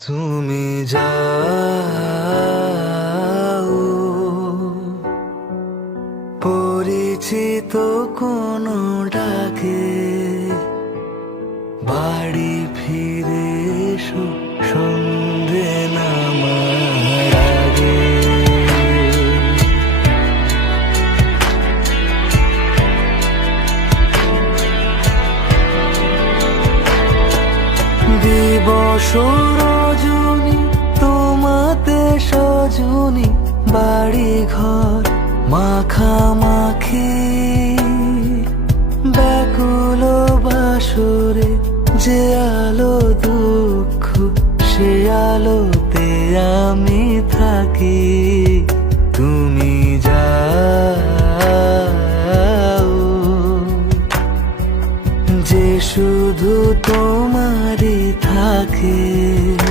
তুমি যাও পরিচিত কোনো ডাকে, বাড়ি ফিরে এসো সন্ধে নামার আগে। দিবস রজনী তোমাতে সজনী, বাড়ি ঘর মাখামাখি, ব্যাকুল বাসরে যে আলো দুঃখ সে আলোতে আমি থাকি। তুমি যাও যে শুধু তোমারই থাকে।